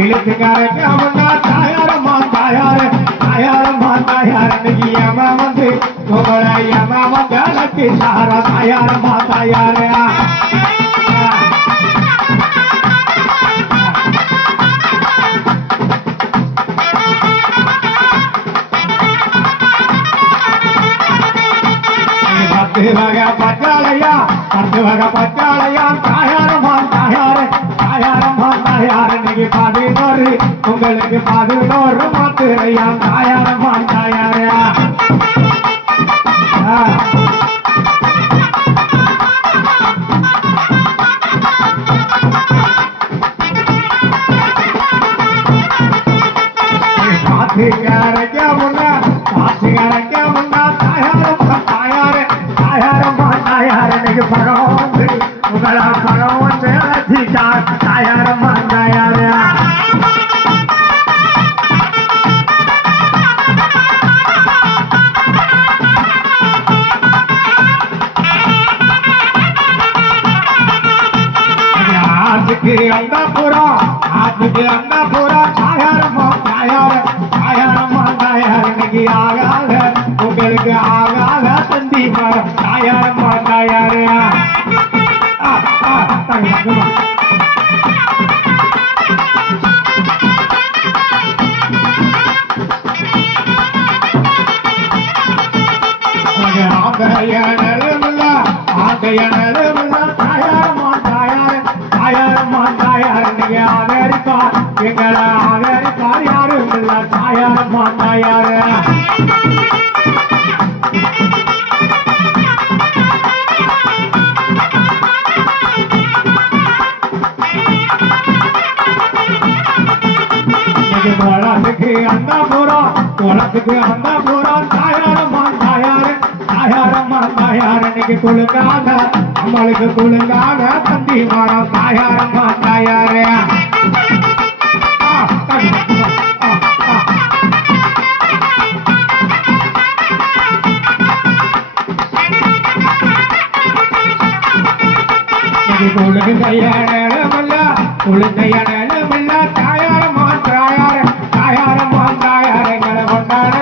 இழுத்துக்காரங்க தாயாரம்மா தாயார் இன்னைக்கு ஏமா வந்து உங்களை ஏமா வந்து சாரா தாயாரம்மா தாயாரே பத்து வகை பச்சாலையா தாயாரம்மா தாயார் இன்னைக்கு 11 உங்களுக்கு 11 மாத்திரையா தாயாரம்மா தாயாரே காத்துக்காரங்க முன்னா தாயார் இன்னைக்கு பகம் வந்து உங்களா பகம் வந்து தாயாரம்மா தாயாரே ஆத்துக்கு அந்த புறம் தாயாரம்மா தாயார் இன்னைக்கு ஆகாத உங்களுக்கு ஆகாத தந்தி மரம் தாயாரம்மா தாயாரே தாயாரம்மா தாயார் இன்னைக்கு ஆதரிப்பார் எங்களை ஆதரிப்பார் யாரும் இல்ல தாயாரம்மா தாயாரு குளத்துக்கு அந்த புறம் தாயாரம்மா தாயார் இன்னைக்கு குழுங்காக நம்மளுக்கு குழுங்காக தந்தி மரம் தாயாரம்மா தாயாரே குழுந்தையனமில்ல தாயாரம்மா தாயார் எங்களை கொண்டாட